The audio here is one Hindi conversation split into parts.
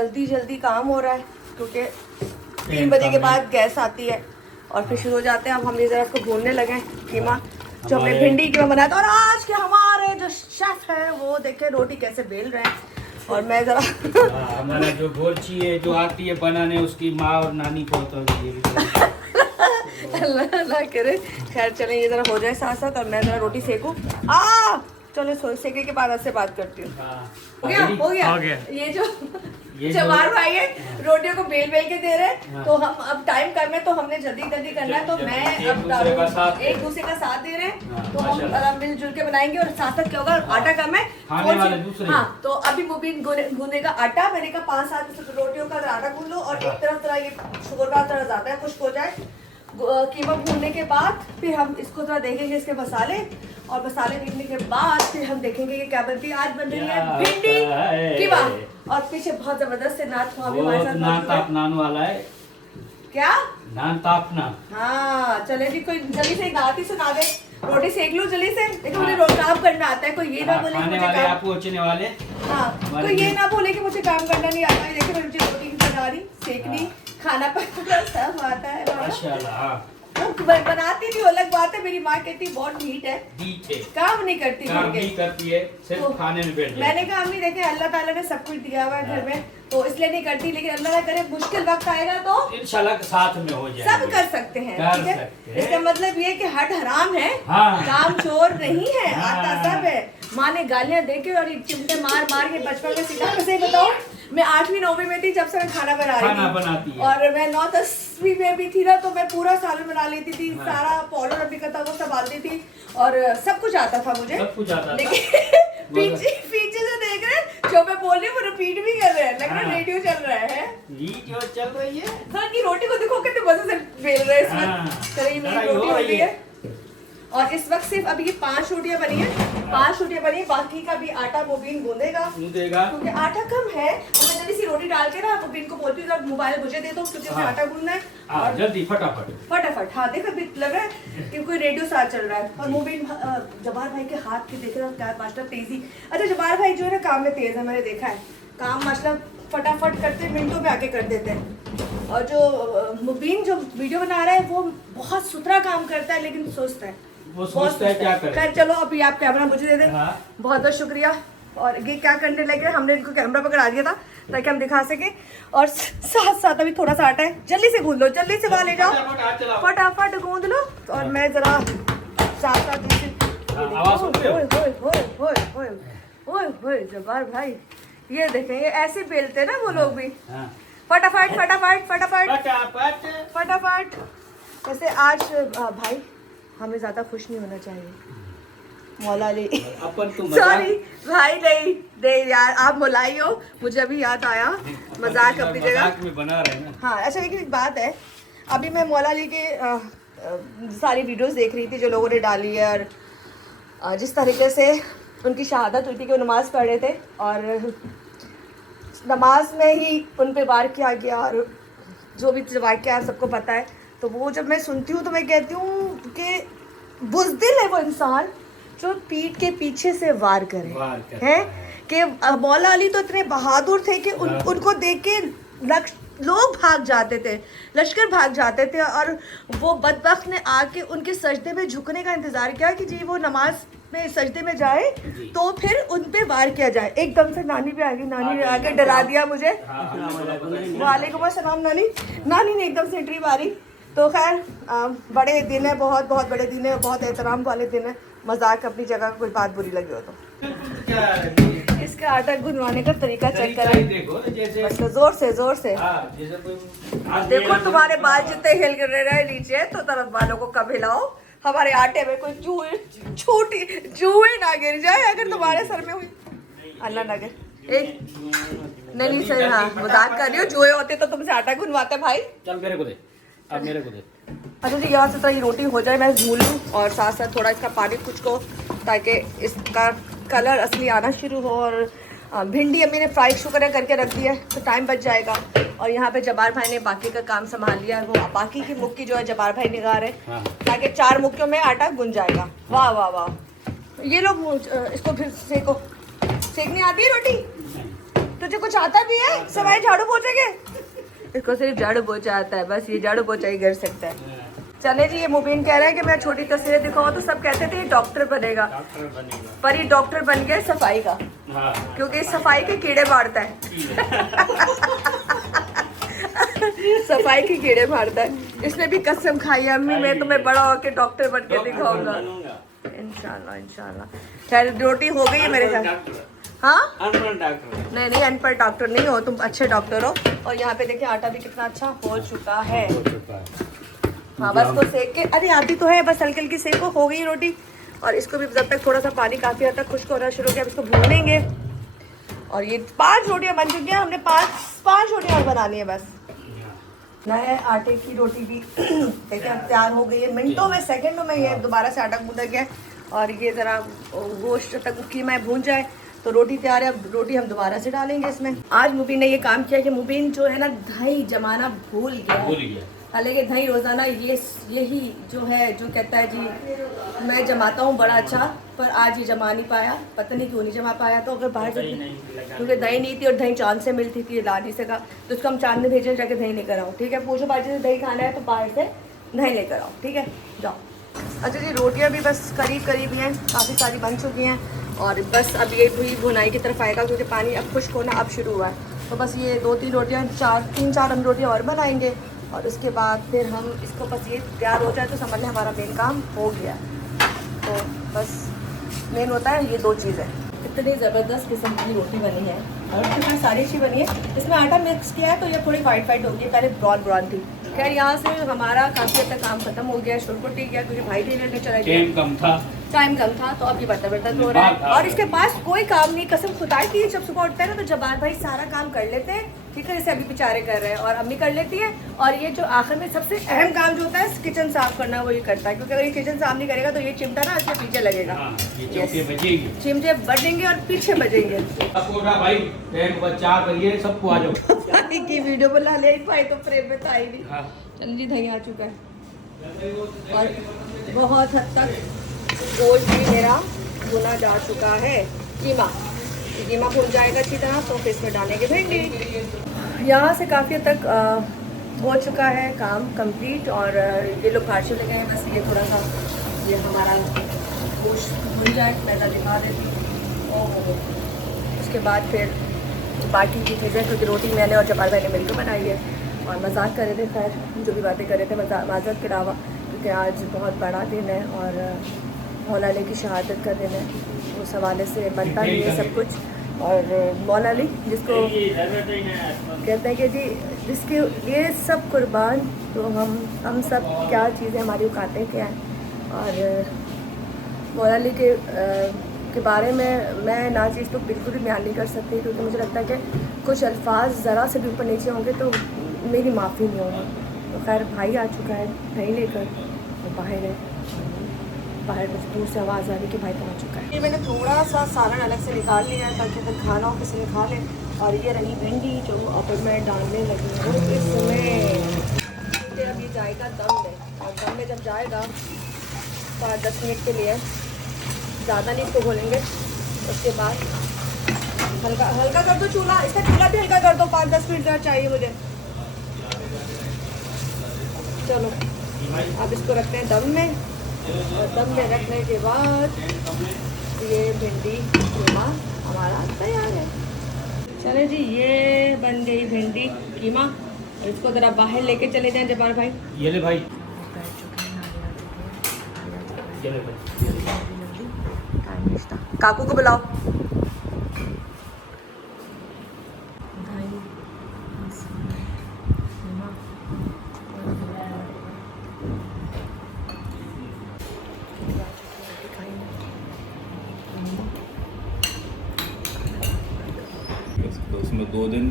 जल्दी जल्दी काम हो रहा है क्योंकि 3 बजे के बाद गैस आती है और फिर शुरू हो जाते हैं। अब हम इधर इसको भूनने लगे हैं कीमा, जो हमने भिंडी कीमा बनाया था। और आज के हमारे जो शेफ है वो देखे रोटी कैसे बेल रहे हैं। और मैं जरा हमारा जो गोलची है जो आती है बनाने, उसकी माँ और नानी को तो अल्लाह करे। खैर चले ये जरा हो जाए साथ साथ और मैं जरा रोटी सेकूं। चलो सेके के बाद आपसे बात करती हूँ। हो गया। ये जो जवार भाई है रोटियों को बेल बेल के दे रहे हैं। तो हम अब टाइम कम है तो हमने जल्दी करना है। तो मैं अब एक दूसरे का साथ दे रहे हैं। तो हम मिलजुल के बनाएंगे और साथ साथ क्या होगा, आटा कम है। हाँ, तो अभी मुबीन गूंदेगा आटा। मैंने कहा 5-7 रोटियों का आटा गूंद लो और एक तरफ तरह ये शोरबा तरह ज्यादा है, खुश्क हो जाए। कीमा भूनने के बाद फिर हम इसको थोड़ा देखेंगे इसके मसाले, और मसाले देखने के बाद फिर हम देखेंगे कि क्या बनती है। आज बन रही है भिंडी कीमा और पीछे बहुत जबरदस्त से नाच हमारे साथ नान तापनान वाला है। क्या नान तापना? हाँ चले जी, कोई जल्दी से नात ही सुना दे। रोटी सेक लो जल्दी से। देखो मुझे काम करना आता है, कोई ये ना बोले खाने वाले आप पहुंचने वाले। हाँ, कोई ये ना बोले कि मुझे काम करना नहीं आता है। देखो मुझे रोटी बना रही, सेकनी, खाना पकाना सब आता है माशाल्लाह। बनाती नहीं अलग बात है। मेरी माँ कहती बहुत ढीठ है, काम नहीं करती, काम नहीं करती है, सिर्फ तो खाने में बैठ। मैंने कहा अम्मी देखे अल्लाह ताला ने सब कुछ दिया हुआ है घर में, तो इसलिए नहीं करती। लेकिन अल्लाह ना करे मुश्किल वक्त आएगा तो इंशाल्लाह साथ में हो जाए, सब कर सकते हैं। ठीक है, इसका मतलब ये कि हट हराम है, काम चोर नहीं है, आता सब है। माँ ने गालियाँ देके और चिमटे मार मार के बचपन में सिखा। कैसे बताओ, मैं 8वीं-9वीं में थी जब से मैं खाना बना रही थी। और मैं 9-10वीं में भी थी ना, तो मैं पूरा सालन बना लेती थी। सारा पॉलो रबी का था वो संभालती थी और सब कुछ आता था मुझे, सब कुछ आता लेकिन पीछे से देख रहे जो मैं बोल रही हूँ वो रिपीट भी कर रहे हैं। लग रहा है रेडियो चल रहा है, वीडियो चल रही है। सर की रोटी को देखो कितने मजे से बेल रहे हैं इसमें। चलिए ये मेरी रोटी हो रही है और इस वक्त सिर्फ अभी ये 5 रोटियां बनी है। 5 रोटियां बनी, बाकी का भी आटा मुबीन गूंदेगा क्योंकि आटा कम है। और मैं जल्दी सी रोटी डाल के ना मुबीन को बोलती हूँ मोबाइल मुझे दे दो क्योंकि मुझे आटा गूंदना है। और जल्दी फटाफट। हाँ देखो अभी लग रहा है कि कोई रेडियो साथ चल रहा है। और मुबीन जबार भाई के हाथ के देख रहा है क्या मास्टर तेजी। अच्छा जबार भाई जो है ना काम में तेज है, मैंने देखा है। काम मतलब फटाफट करते मिनटों में आके कर देते हैं। और जो मुबीन जो वीडियो बना रहा है वो बहुत सुथरा काम करता है लेकिन सुस्त है। वो सोचता है क्या करे। खैर चलो अभी आप कैमरा मुझे दे दें। बहुत बहुत शुक्रिया। और ये क्या करने लगे, हमने इनको कैमरा पकड़ा दिया था ताकि हम दिखा सके। और साथ साथ अभी थोड़ा सा आटा है, जल्दी से गूंद लो, जल्दी से वहाँ ले जाओ, फटाफट गूंद लो। और मैं जरा साथ साथ जब्बार भाई ये देखें, ये ऐसे बेलते ना वो लोग भी। फटाफट फटाफट फटाफट फटाफट। वैसे आज भाई हमें ज्यादा खुश नहीं होना चाहिए। मौला अली सॉरी भाई, नहीं यार आप मौलाई हो। मुझे अभी याद आया, मजाक अपनी जगह में बना रहे हैं। हाँ अच्छा, लेकिन एक बात है, अभी मैं मौला अली के सारी वीडियोस देख रही थी जो लोगों ने डाली है। और जिस तरीके से उनकी शहादत हुई थी कि वो नमाज़ पढ़ रहे थे और नमाज में ही उन पे वार किया गया। और जो भी वाक़या है सबको पता है। तो वो जब मैं सुनती हूँ तो मैं कहती हूँ कि बुज़दिल है वो इंसान जो पीठ के पीछे से वार करे हैं। कि मौला अली तो इतने बहादुर थे कि उनको देख के लोग भाग जाते थे, लश्कर भाग जाते थे। और वो बदबख्त ने आके उनके सजदे में झुकने का इंतज़ार किया कि जी वो नमाज में सजदे में जाए तो फिर उन पे वार किया जाए। एकदम से नानी भी आ गई, नानी ने आके डरा दिया मुझे। वालेकुम अस्सलाम नानी ने एकदम से एंट्री मारी। तो खैर बड़े दिन है, बहुत बहुत बड़े दिन है, बहुत एहतराम वाले दिन है। मजाक अपनी जगह, कोई बात बुरी लगी हो तो। इसका आटा गुनवाने का तरीका चेक करें, जोर से देखो। तुम्हारे बाल जितने हिल कर रहे नीचे तो तरफ बालों को कब हिलाओ। हमारे आटे में कोई चूहे ना गिर जाए अगर तुम्हारे सर में हुई, अल्लाह ना गिर। नहीं सर, हाँ मजाक कर रही हो। चूहे होते तो तुमसे आटा गुनवाते भाई। चल मेरे को दे, अब मेरे को दे। अच्छा जी, यहाँ से तो ये रोटी हो जाए, मैं भूल लूँ। और साथ साथ थोड़ा इसका पानी कुछ को, ताकि इसका कलर असली आना शुरू हो। और भिंडी अम्मी ने फ्राई शुगर करके रख दिया है तो टाइम बच जाएगा। और यहाँ पे जबार भाई ने बाकी का काम संभाल लिया है। वो बाकी की मुक्की जो है जबार भाई निगाह रहे ताकि 4 मुक्कियों में आटा गुन जाएगा। वाह वाह वाह। ये लोग इसको फिर सेकनी आती है रोटी तो तुझे कुछ आता भी है सवाई झाड़ू पोछे के? इसको सिर्फ झाड़ू पोछा आता है, बस ये झाड़ू पोछा ही कर सकता है। चले जी, ये मुबीन कह रहा है कि मैं छोटी तस्वीरें दिखाऊं तो सब कहते थे ये डॉक्टर बनेगा, डॉक्टर बनेगा। पर ये डॉक्टर बन गया सफाई का, हाँ। क्योंकि सफाई के कीड़े मारता है। सफाई के कीड़े मारता है। इसने भी कसम खाई है, अम्मी मैं तुम्हें बड़ा होकर डॉक्टर बन के दिखाऊंगा। इंशाल्लाह इंशाल्लाह। खैर रोटी हो गई है मेरे साथ। हाँ अनपढ़ डॉक्टर नहीं अनपढ़ डॉक्टर नहीं हो तुम, अच्छे डॉक्टर हो। और यहाँ पे देखिए आटा भी कितना अच्छा हो चुका है। हाँ बस को सेक के, अरे आती तो है, बस हल्की हल्की सेको, हो गई रोटी। और इसको भी जब तक थोड़ा सा पानी काफ़ी हद तक खुश्क होना शुरू किया, इसको भून लेंगे। और ये 5 रोटियां बन चुकी हैं, हमने 5 रोटियां और बनानी है बस। नए आटे की रोटी भी देखिए तैयार हो गई है, मिनटों में सेकंडों में ये दोबारा से आटा गूंदा गया। और ये ज़रा गोश्त जब तक कीमा भून जाए तो रोटी तैयार है। अब रोटी हम दोबारा से डालेंगे इसमें। आज मुबीन ने ये काम किया कि मुबीन जो है ना दही जमाना भूल गया। हालांकि दही रोज़ाना यही जो है जो कहता है जी मैं जमाता हूँ बड़ा अच्छा, पर आज ये जमा नहीं पाया, पता नहीं क्यों नहीं जमा पाया। तो अगर बाहर से क्योंकि दही नहीं थी और दही चांद से मिलती थी, ला नहीं सका, तो उसको हम चांद में भेजें जाके दही लेकर आओ। ठीक है, पूछो बाजी से दही खाना है तो बाहर से दही लेकर आओ। ठीक है जाओ। अच्छा जी, रोटियाँ भी बस करीब करीब हैं, काफ़ी सारी बन चुकी हैं। और बस अब ये भी भुनाई की तरफ आएगा क्योंकि पानी अब खुश्क होना अब शुरू हुआ है। तो बस ये 2-3 रोटियाँ 3-4 हम रोटियाँ और बनाएंगे। और उसके बाद फिर हम इसको बस ये तैयार हो जाए तो समझ लें हमारा मेन काम हो गया। तो बस मेन होता है ये 2 चीज़ें। इतनी ज़बरदस्त किस्म की रोटी बनी है और उसके बाद सारी अच्छी बनी है। इसमें आटा मिक्स किया है तो ये थोड़ी वाइट होगी, पहले ब्राउन थी। खैर यहाँ से हमारा काफ़ी हद तक काम खत्म हो गया, शुरुआती गया क्योंकि भाई टेलर ने चला गया, टाइम कम था। तो अब ये बर्तन हो रहा है और इसके पास कोई काम नहीं, कसम खुदा की। जब सुबह उठता है ना तो जबार भाई सारा काम कर लेते हैं, ठीक है, जैसे अभी बेचारे कर रहे हैं, और अम्मी कर लेती है। और ये जो आखिर में सबसे अहम काम जो होता है किचन साफ करना, वो ये करता है, क्योंकि अगर ये किचन साफ नहीं करेगा तो ये चिमटा ना इसके पीछे लगेगा, चिमटे बजेंगे और पीछे बजेंगे। सबको आ जाओ की वीडियो बना ले भाई, तो फ्रेम में था ही नहीं। चंदी दही आ चुका है और बहुत हद तक गोश्त भी मेरा भुना जा चुका है। कीमा भुन जाएगा अच्छी तरह तो फिर इसमें डालेंगे भिंडी। यहाँ से काफ़ी हद तक हो चुका है काम कंप्लीट। और ये लोग खारशे लगे हैं, बस ये थोड़ा सा ये हमारा गोश्त भुन जाए, मैदा दिखा देती हूँ। उसके बाद फिर बाकी की चीज़ें, क्योंकि रोटी मैंने और जबार भाई ने मिलकर बनाई है और मजाक कर रहे थे, खैर जो भी बातें कर रहे थे माजरत के अलावा, क्योंकि आज बहुत बड़ा दिन है और मौला अली की शहादत का दिन है, उस हवाले से बनता नहीं है सब कुछ। और मौला अली जिसको कहते हैं कि जी जिसके लिए सब कुर्बान, तो हम सब क्या चीज़ें हमारी औकातें क्या हैं। और मौला अली के बारे में मैं नाचीज़ तो बिल्कुल भी बयान नहीं कर सकती, क्योंकि मुझे लगता है कि कुछ अल्फाज ज़रा से भी ऊपर नीचे होंगे तो मेरी माफ़ी नहीं होगी। तो खैर भाई आ चुका है दही लेकर, तो बाहर है, बाहर बस दूर से आवाज़ आ रही कि भाई पहुंच चुका है। ये मैंने थोड़ा सा सालन अलग से निकाल लिया है ताकि अगर खाना हो किसी ने खा ले। और ये रही भिंडी जो अब मैं डालने लगी हूँ इसमें। अब ये जाएगा दम में, और दम में जब जाएगा 5-10 मिनट के लिए, ज़्यादा नहीं इसको घोलेंगे। उसके बाद हल्का कर दो चूल्हा, इसका चूल्हा भी हल्का कर दो, 5-10 मिनट चाहिए मुझे। चलो अब इसको रखते हैं दम में, और दम में रखने के बाद ये भिंडी कीमा हमारा तैयार है। चले जी, ये बन गई भिंडी कीमा। और इसको ज़रा बाहर लेके चले जाएं जबार भाई। ये ले भाई, ये ले भाई। काकू को बुलाओ। तो उसमें 2 दिन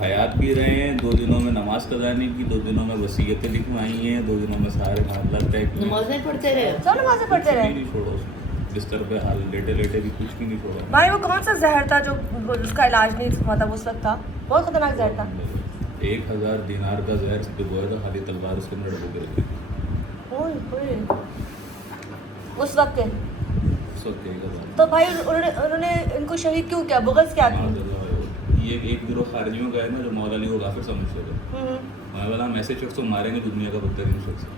हयात भी रहे हैं, 2 दिनों में नमाज कज़ा नहीं की, 2 दिनों में वसीयतें लिखवाई हैं, 2 दिनों में सारे मामला तय किए। नमाज़ें पढ़ते रहे, सब नमाज़ें पढ़ते रहे, नहीं छोड़ो उसमें, बिस्तर पे हाल लेटे लेटे भी कुछ भी नहीं छोड़ा भाई। वो कौन सा जहर था जो उसका इलाज नहीं मतलब उस वक्त था, बहुत खतरनाक जहर था। 1000 दिनार का जहर भिगोया था, खाली तलवार उसके अंदर डुबो के रखी थी उस वक्त के। उस वक्त 1000। तो भाई उन्होंने इनको शहीद क्यों किया, बुग़्ज़ क्या थी? ये एक गिरोह खारिजियों का है ना जो मौला अली को काफिर समझते थे। मैं बोला हम ऐसे शख्स को मारेंगे जो दुनिया का बदतरीन शख्स है।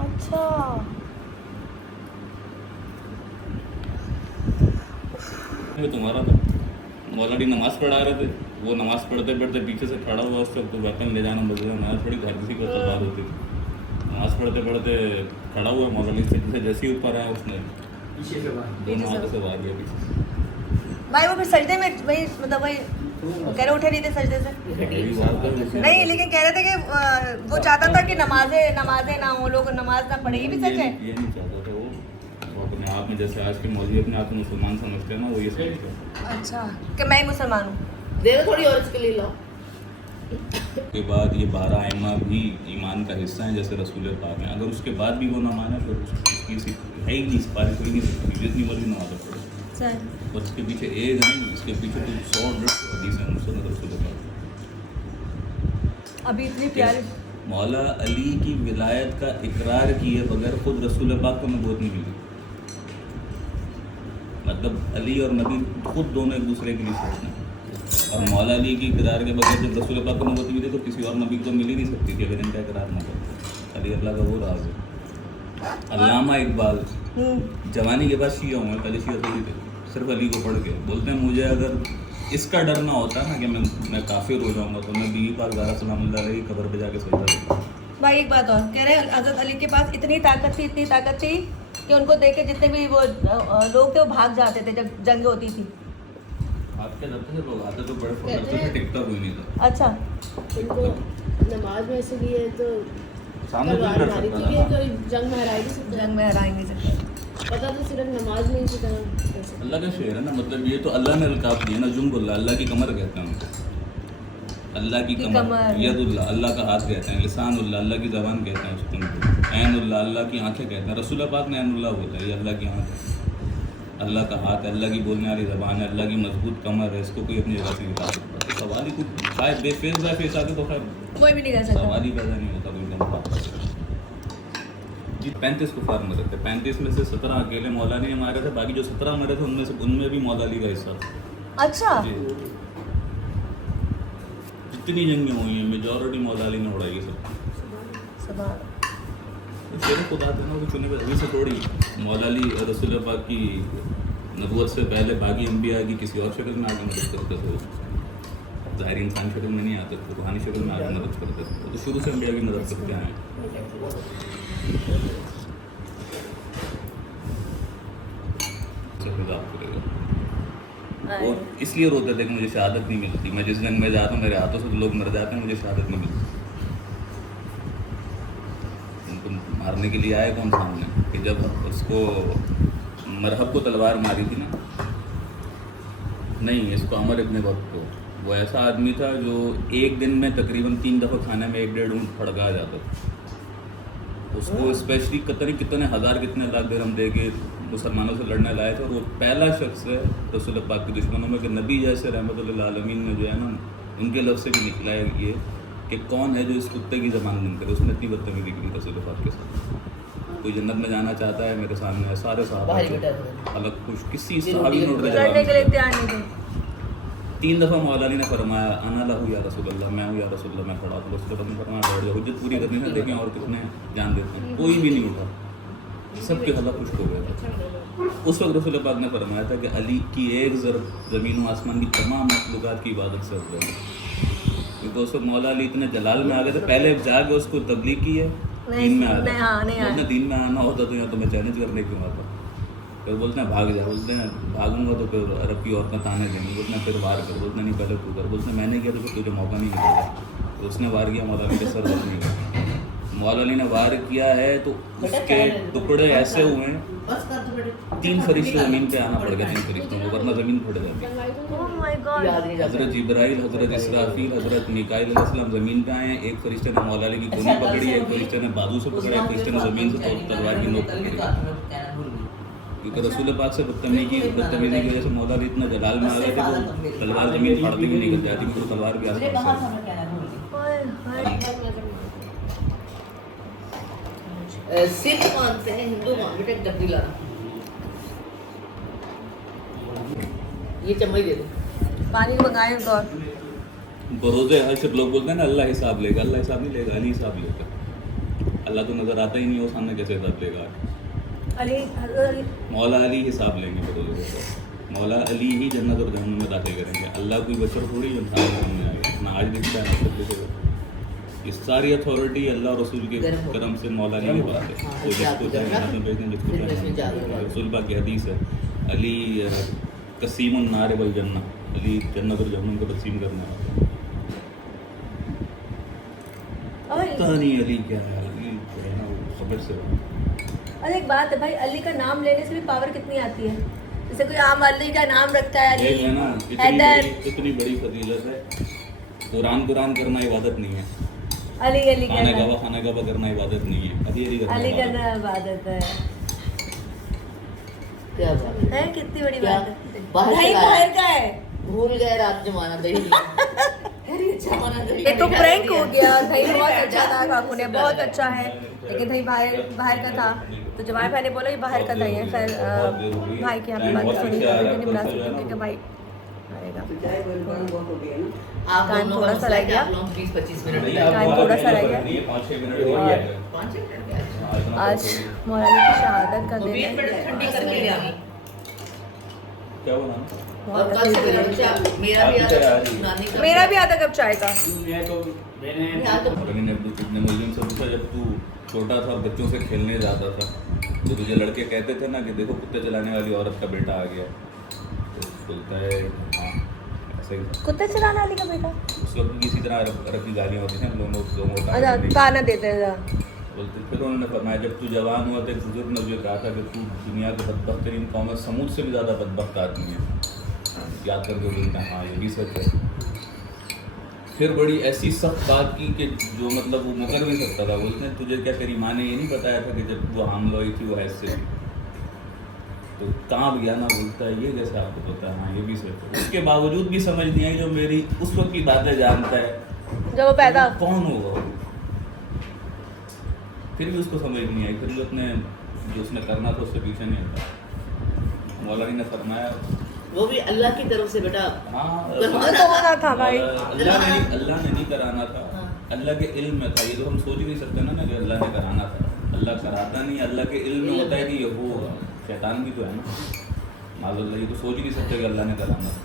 अच्छा ये तुम्हारा था, मौला अली नमाज पढ़ा रहे थे, वो नमाज पढ़ते पढ़ते पीछे से खड़ा हुआ, उस वक्त तो वेपन ले जाना बदला मैं थोड़ी घर किसी को तलवार होती थी। नमाज पढ़ते पढ़ते खड़ा हुआ मौला अली से जैसे ही ऊपर आया उसने पीछे से बाहर दोनों हाथों से वार दिया पीछे से। भाई वो फिर सजदे में वही मतलब वही कह रहे उठे नहीं थे सजदे से मेरी बात है, नहीं, लेकिन कह रहे थे कि वो चाहता था कि नमाजें ना हो, लोग नमाज ना पढ़े, ये भी सच है। ये नहीं चाहता था वो अपने आप में, जैसे आज के मौलवी अपने आप को मुसलमान समझते हैं ना, वो ये समझते हैं। अच्छा कि मैं ही मुसलमान हूँ। दे दो थोड़ी और इसके लिए लो। के बाद ये 12 आइमा भी ईमान का हिस्सा हैं जैसे रसूल पाक हैं। अगर उसके बाद भी वो ना माने तो उसकी है ही नहीं, सिफारिश हो ही नहीं सकती, जितनी मर्जी नमाज पढ़े। और इसके पीछे एक नहीं, इसके पीछे तो 100 हदीस हैं मुसनद रसूल पाक। अभी इतनी प्यारी मौला अली की विलायत का इकरार किए बगैर खुद रसूल पाक को नबूवत नहीं मिली। मतलब अली और नबी खुद दोनों एक दूसरे के लिए सोचते हैं। और मौला अली की इकरार के बगैर जब रसूल पाक को नबूवत मिली तो किसी और नबी को मिल ही नहीं सकती थी अगर इनका इकरार ना करे। अली अल्लाह का वो राज है। अल्लामा इकबाल जवानी के बाद शिया हुए, पहले शिया थोड़ी थे, सिर्फ अली को पढ़ के बोलते हैं मुझे अगर इसका डर ना होता ना कि मैं काफिर हो जाऊंगा तो मैं बीवी पाक ज़हरा सलामुल्लाह अलैहा की कब्र पे जाके सजदा देता। भाई एक बात और कह रहे हैं, हजरत अली के पास इतनी ताकत थी कि उनको देख के जितने भी वो लोग थे वो भाग जाते थे जब जंग होती थी। आपके दफ्तर से लोग आते तो बड़े फौरन से टिकता हुई नहीं था। अच्छा इनको नमाज में ऐसे लिए तो सामने कुछ तलवार कर मारी सकता थी था कि कोई जंग में हराई नहीं सकता। जंग में हराए नहीं सकते। पता तो सिर्फ नमाज में ही था कैसे। अल्लाह का शेर है ना, मतलब ये तो अल्लाह ने अलकाब दिए ना, जुम्बुल्लाह अल्लाह की कमर कहते हैं उनको, अल्लाह की कमर, यदुल्लाह अल्लाह का हाथ कहते हैं, लिसानुल्लाह अल्लाह की ज़बान कहते हैं उसको, ऐनुल्लाह अल्लाह की आंखें कहते हैं। रसूल पाक ने ऐनुल्लाह बोला है, ये अल्लाह की आँख है, अल्लाह का हाथ है, अल्लाह की बोलने वाली ज़बान है, अल्लाह की मजबूत कमर है, इसको कोई अपनी जगह से निकाल सकता है। तो सवाल ही कुछ शायद बेफेस बाफेस आके तो खैर कोई भी नहीं कर सकता। सवाल ही पैदा नहीं होता कोई इनका मुकाबला। जी 35 कुफार मरे थे, 35 में से 17 अकेले मौला अली ने मारे थे, बाकी जो 17 मरे थे उनमें भी मौला अली का हिस्सा था। अच्छा जी जितनी जंगें हुई हैं मेजॉरिटी मौला अली ने उड़ाई है सब। सुभान शेर खुदा थे ना वो चुने हुए, अभी से थोड़ी मौला अली रसूल पाक की नबूवत से पहले बाकी अंबिया की किसी और शक्ल में आगे मदद करते थे, ज़ाहिर इंसान शक्ल में नहीं आते थे, रूहानी शक्ल में आगे मदद करते थे, तो शुरू से अंबिया की मदद करते आए हैं। और इसलिए रोते थे कि मुझे शहादत नहीं मिलती, मैं जिस जंग में जाता हूँ मेरे हाथों से तो लोग मर जाते हैं, मुझे शहादत नहीं मिलती। उनको मारने के लिए आए कौन सामने कि जब उसको मरहब को तलवार मारी थी ना, नहीं इसको अमर इब्ने वक्त को, वो ऐसा आदमी था जो एक दिन में तकरीबन 3 दफ़ा खाने में 1-1.5 ऊँट फड़का जाता था। उसको स्पेशली कितने हज़ार कितने लाख दिरहम दे के मुसलमानों से लड़ने लाए थे, और वो पहला शख्स है रसूल पाक के दुश्मनों में कि नबी जैसे रहमतुल्लिल आलमीन में जो है ना उनके लफ्ज़ से भी निकला है ये कि कौन है जो इस कुत्ते की ज़बान बंद करे। उसने इतनी बदतमीजी की रसूल पाक के साथ। कोई जन्नत में जाना चाहता है मेरे सामने है, सारे साहबा अलग कुछ किसी सहाबी ने उठकर लड़ने के लिए तैयार नहीं थे। 3 दफ़ा मौला अली ने फरमाया अना लहू या रसूलल्लाह, मैं हूँ या रसूलल्लाह, मैं खड़ा तो रसूल ने फरमाया बैठ जाओ, हुज्जत पूरी करनी है, देखें और कितने जान देते हैं। कोई भी नहीं उठा, सबके हल्ला खुश हो गया था। उस वक्त रसूल पाक ने फरमाया था कि अली की एक ज़र्ब ज़मीन व आसमान की तमाम मखलूक़ात की इबादत से अफज़ल है। क्योंकि उस वक्त मौला अली इतने जलाल में आ गए थे, पहले जाके उसको तबलीग की है, दीन में आ गया, दीन में आना होता तो यहाँ तो मैं चैलेंज करने क्यों आता। फिर बोलते हैं भाग जा, बोलते हैं भागूंगा तो फिर अरब की औरतें ताने देंगी, बोलते हैं फिर वार कर, बोलते नहीं पहले तू कर, बोलते मैंने किया तो फिर तुझे मौका नहीं मिलेगा। तो उसने वार किया, मौला अली के सर बच नहीं गया। मौला अली ने वार किया है तो उसके टुकड़े ऐसे हुए हैं, 3 फरिश्ते ज़मीन पे आना पड़ गया, 3 फरिश्तों को, वरना ज़मीन फट जाती। Oh my God. हज़रत जिब्राइल, हज़रत इसराफील, हज़रत मिकाईल अलैहिस्सलाम ज़मीन पे आए हैं। एक फरिश्ते ने मौला अली की गोली पकड़ी, एक फरिश्ते ने बाजू से पकड़ा, एक फरिश्ते ने ज़मीन से तलवार की नोक पकड़ी। क्योंकि रसूल पाक से बदतमीजी की वजह से मौला अली इतना जलाल में आ गए थे वो तलवार ज़मीन फाड़ती हुई निकल जाती, तो तलवार के आसपास सिख मानते हैं, हिंदू मानते हैं, गद्दी लाना। ये चम्मच दे दो। पानी मंगाए उनको और बरोज़े हश्र लोग बोलते हैं ना अल्लाह हिसाब लेगा, अल्लाह हिसाब नहीं लेगा, अली हिसाब लेगा। अल्लाह तो नज़र आता ही नहीं है, वो सामने कैसे हिसाब लेगा? अली मौला अली हिसाब लेंगे बरोज़े को। मौला अली ही जन्नत और जहन्नम में दाखिल करेंगे। अल्लाह कोई बशर थोड़ी जो इंसान सामने आएगा, ना आज दिखता है ना कल दिखेगा। इस सारी अथॉरिटी अल्लाह और रसूल के करम से मौला अली के पास है। वो जिसको चाहे जन्नत में भेज दें, जिसको चाहे। रसूल पाक की हदीस है, अली कसीमुन नार वल जन्नह, अली जन्नत और जहन्नम को तकसीम करने वाला है। पता नहीं अली क्या है, अली जो है ना वो खबर से। अरे एक बात है भाई, अली का नाम लेने से भी पावर कितनी आती है। जैसे कोई आम अली का नाम रखता है, ये है ना हैदर, इतनी बड़ी फजीलत है। कुरान करना इबादत नहीं है, अली अली खाना काबा करना इबादत नहीं है, अली अली करना इबादत है। क्या बात है कितनी बड़ी क्या? बात है। बाहर दही चला बाहर है। का है। भूल गए रात जमाना दही अरे जमाना दही ये तो प्रैंक हो गया। दही बहुत अच्छा था, काकू ने बहुत अच्छा है, लेकिन दही बाहर का था। तो जमाल भाई ने बोला ये बाहर का दही है। खैर भाई के यहाँ पे बात सुनी नहीं बुला सकती क्योंकि भाई आएगा। आप टाइम दोनों थोड़ा सा रह गया। 20-25 मिनट टाइम थोड़ा सा रह गया। 5-6 मिनट हो गए। 5 मिनट आज मौलाना की शहादत का दिन 20 मिनट है। ठंडी करके ले आऊंगी। क्या बनाना? और कल से मेरा बच्चा मेरा भी आता नानी का मेरा भी आता कब चाय का। मैं तो मैंने यहाँ तो ने इब्ने मुल्जिम से पूछा, जब तू छोटा था बच्चों से खेलने जाता था तो तुझे लड़के कहते थे ना कि देखो कुत्ते चलाने वाली औरत का बेटा आ गया, तो बोलता है हाँ ऐसा ही था। कुत्ते चलाने वाली का बेटा। उस वक्त भी इसी तरह अरब की गालियाँ होती थी, हम लोगों अच्छा ताना देते थे। बोलते। फिर उन्होंने फरमाया जब तू जवान हुआ तो एक बुजुर्ग ने मुझे कहा था कि तू दुनिया के बदबख्तरीन कौम में समूद से भी ज़्यादा बदबख्त आदमी है। याद करके बोलते हैं हाँ ये भी सच है। फिर बड़ी ऐसी सख्त बात की कि जो मतलब वो मुकर नहीं सकता था। बोलते हैं तुझे क्या तेरी माँ ने ये नहीं बताया था कि जब वो हामला हुई थी वो ऐसे थी? तो कांप गया ना, बोलता है ये कैसे आपको पता है? हाँ ये भी सच है। उसके बावजूद भी समझ नहीं आई जो मेरी उस वक्त की बातें जानता है, जब वो पैदा कौन होगा? फिर भी उसको समझ नहीं आई। फिर भी अपने जो उसने करना था उससे पीछे नहीं हटा। मौलाना ने फरमाया वो भी अल्लाह की तरफ से बेटा हाँ तो होना था भाई। अल्लाह ने नहीं कराना था, अल्लाह के इल्म में था। ये तो हम सोच ही नहीं सकते ना कि अल्लाह ने कराना था। अल्लाह कराता नहीं, अल्लाह के इल्म में होता है कि ये होगा। शैतान भी तो है ना, माज़अल्लाह, ये तो सोच ही नहीं सकते कि अल्लाह ने कराना था।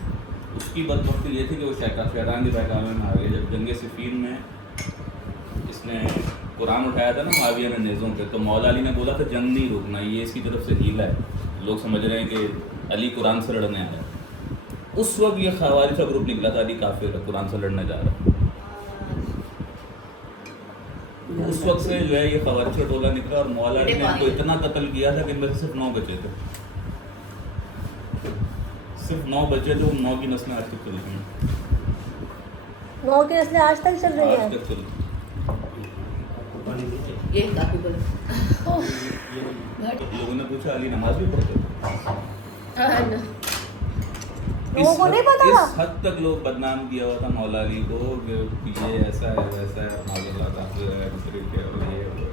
उसकी बदबख्ती ये थी कि वो शैतान के बहकावे में आ गया। जब जंग सिफ़ीन में इसने कुरान उठाया था ना मुआविया ने नेज़ों पे, तो मौला अली ने बोला था जंग नहीं रोकना, ये इसकी तरफ से हीला है। लोग समझ रहे हैं कि अली कुरान से लड़ने आया। उस वक्त ये खवारिज का ग्रुप निकला था, अली काफिर है, कुरान से लड़ने जा रहा है। उस वक्त से जो है ये खवारिज का टोला निकला और मौला अली ने इनको इतना कत्ल किया था कि मेरे सिर्फ 9 बचे थे। सिर्फ 9 बचे थे। 9 की नस्लें आज तक चल रही हैं। 9 की नस्लें आज तक चल रही आज है। तक चल रही हैं। ये काफी बड़ा लोगों ने पूछा अली नमाज भी पढ़ते थे? लोगों को नहीं पता इस था। हद तक लोग बदनाम किया हुआ था मौला अली को कि ये ऐसा है वैसा है, माज़अल्लाह काफिर है, मुशरिक है और ये है।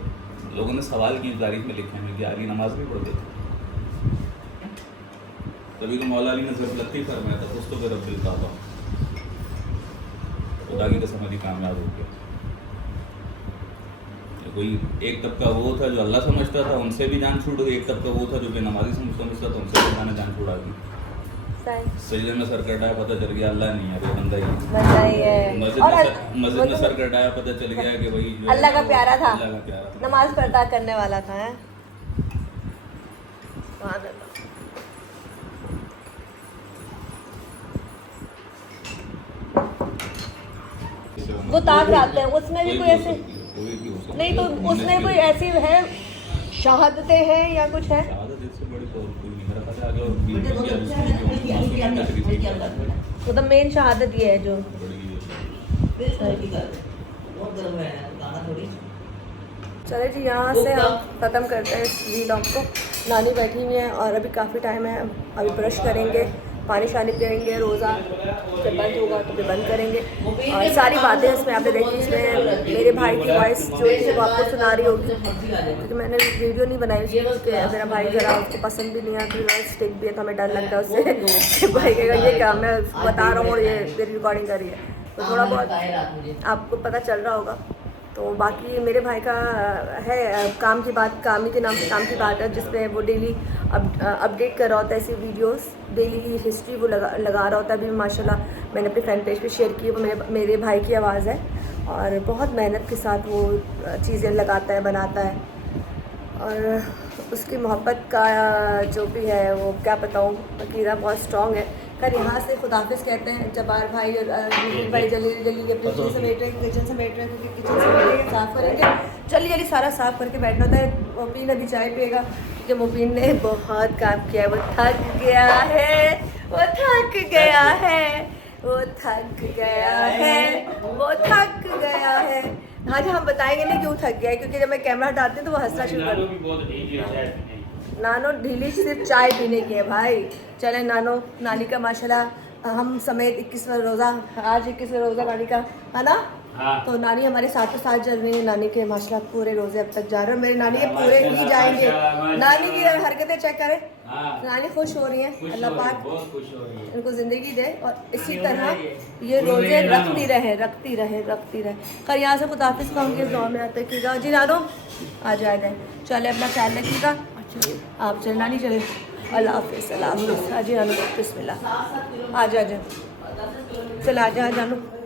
लोगों ने सवाल की तारीख में लिखे हैं कि अली नमाज भी पढ़ते थे। तभी तो मौला अली ने जब लतीफ़ फरमाया था कुछ तो फिर रब्बिल काबा, खुदा की कसम अली कामयाब हो गया। कोई एक तबका वो था जो अल्लाह समझता था, उनसे भी जान छूट गई। एक तबका वो था जो बेनमाजी समझता था, उनसे भी जान छुड़ा दी। सजदे में सर कटाया, पता चल गया अल्लाह नहीं है, बंदा ही है। मस्जिद में सर कटाया, पता चल गया कि भाई अल्लाह का प्यारा था, अल्लाह का प्यारा था, नमाज पढ़ता करने वाला था। है वो ताक आते हैं, उसमें भी कोई ऐसे नहीं, तो उसमें कोई ऐसी है शहादतें हैं या कुछ है? तो द मेन शहादत ये है जो चले जी, यहाँ से हम ख़त्म करते हैं इस व्लॉग को। नानी बैठी हुई है और अभी काफ़ी टाइम है, अभी ब्रश करेंगे, पानी शानी पियेंगे, रोज़ा जब बंद होगा तो फिर बंद करेंगे। और सारी बातें इसमें आपने देखी, इसमें मेरे भाई की वॉइस जो है वो आपको सुना रही होगी, क्योंकि मैंने वीडियो नहीं बनाई उसकी, मेरा भाई ज़रा उसको पसंद भी नहीं है, फिर स्टिक भी है तो हमें डर लगता है उससे भाई कहेगा ये क्या मैं बता रहा हूँ और ये मेरी रिकॉर्डिंग कर रही है, तो थोड़ा बहुत आपको पता चल रहा होगा। तो बाकी मेरे भाई का है काम की बात, काम ही के नाम से काम की बात है, जिसमें वो डेली अपडेट कर रहा होता है ऐसी वीडियोस, डेली की हिस्ट्री वो लगा रहा होता है। अभी माशाल्लाह मैंने अपने फैन पेज पे शेयर की, वो मेरे भाई की आवाज़ है और बहुत मेहनत के साथ वो चीज़ें लगाता है, बनाता है, और उसकी मोहब्बत का जो भी है वो क्या बताऊँ, अकीदा बहुत स्ट्रॉन्ग है। खैर यहाँ से खुदाफिज कहते हैं जब्बार भाई और भाई जल्दी जल्दी अपनी किचन समेट रहे हैं, क्योंकि किचन समेटेंगे, साफ़ करेंगे, जल्दी सारा साफ़ करके बैठना होता है। मोपिन अभी चाय पिएगा क्योंकि मोपिन ने बहुत काम किया है, वो थक गया है, वो थक गया है, वो थक गया है, वो थक गया है। आज हम बताएंगे नहीं क्यों थक गया है, क्योंकि जब मैं कैमरा हटाती हूँ तो वो हंसना शुरू कर नानो ढीली सिर्फ चाय पीने की है भाई। चले नानो, नानी का माशाल्लाह हम समेत 21वां रोज़ा, आज 21वां रोज़ा नानी का है ना। हाँ। तो नानी हमारे साथ चल रही है, नानी के माशाल्लाह पूरे रोज़े अब तक जा रहे हैं, मेरी नानी के पूरे ही जाएंगे। नानी की हरकतें चेक करें, नानी खुश हो रही हैं, अल्लाह पाक इनको ज़िंदगी दे और इसी तरह ये रोज़े रखती रहे। खैर यहाँ से खुदाफिज कहूँगी, इस गाँव में आते कीजिएगा जी नानो, आ जाए चले अपना ख्याल रखिएगा, आप चले नानी चले, अल्लाह हाफिज़, अल्लाह हाफिज़। हाँ जी नानो बिस्मिल्लाह, आ जा चल, आ जा जानू।